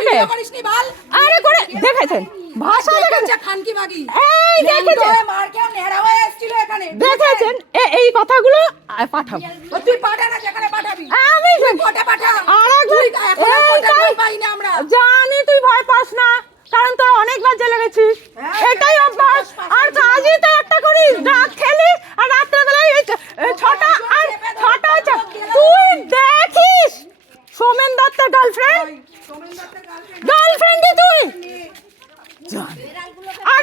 কে? আরে করে দেখেছেন ভাষা দেখেছেন খানকি মাগি এই দেখেছেন মার খেয়ে নেড়া হয়ে এসেছিল এখানে দেখেছেন এই কথাগুলো পাঠাও তুই পাঠা না যেখানে পাঠাবি আমি কোটা পাঠা আরেকবার জানি তুই ভয় পাস না কারণ তোর অনেকবার জেলে গেছিস এটাই অভ্যাস আর কাজই তো একটা করিস রাত খেলিস আর রাত্রেবেলায় ছটা আর ছটা হচ্ছে তুই দেখিস সোমেন দত্তের গার্লফ্রেন্ডই তুই আর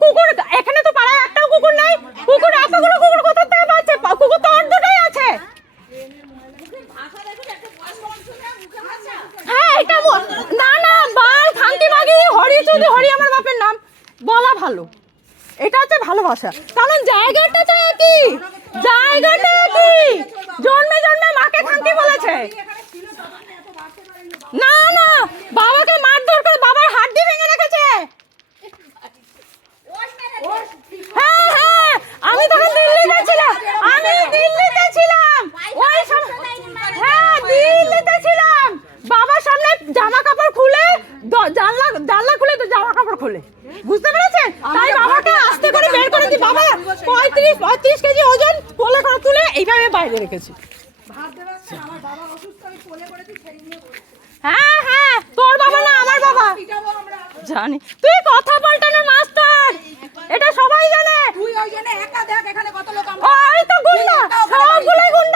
কুকুর এখানে তো পাড়ায় একটাও কুকুর নাই কুকুর এতগুলো কুকুর কোথা থেকে পাচ্ছে কুকুর তো অর্ধটাই আছে হ্যাঁ এটা না না বাল খান্তি মাগি হরি চুদি হরি আমার বাপের নাম বলা ভালো এটা হচ্ছে ভালোবাসা কারণ জায়গাটা তো একই জায়গাটা একই জন্মে জন্মে মাকে খান্তি বলেছে না না বাবাকে মারধর করে বাবার হাড্ডি ভেঙে রেখেছে হ্যাঁ হ্যাঁ আমি তখন দিল্লিতে ছিলাম ওই হ্যাঁ দিল্লিতে ছিলাম বাবার সামনে জামা কাপড় খুলে জানলা খুলে তো জামা কাপড় খুলে বুঝতে পেরেছেন তাই বাবাকে আস্তে করে বের করে দিই বাবা 35 কেজি ওজন কোলে করে তুলে এইভাবে বাইরে রেখেছি হ্যাঁ হ্যাঁ তোর বাবা না আমার বাবা জানি তুই কথা পাল্টানোর মাস্টার এটা সবাই জানে তুই ওই জন্য একা দেখ এখানে কত লোক ওই তো গুন্ডা সবগুলোই গুন্ডা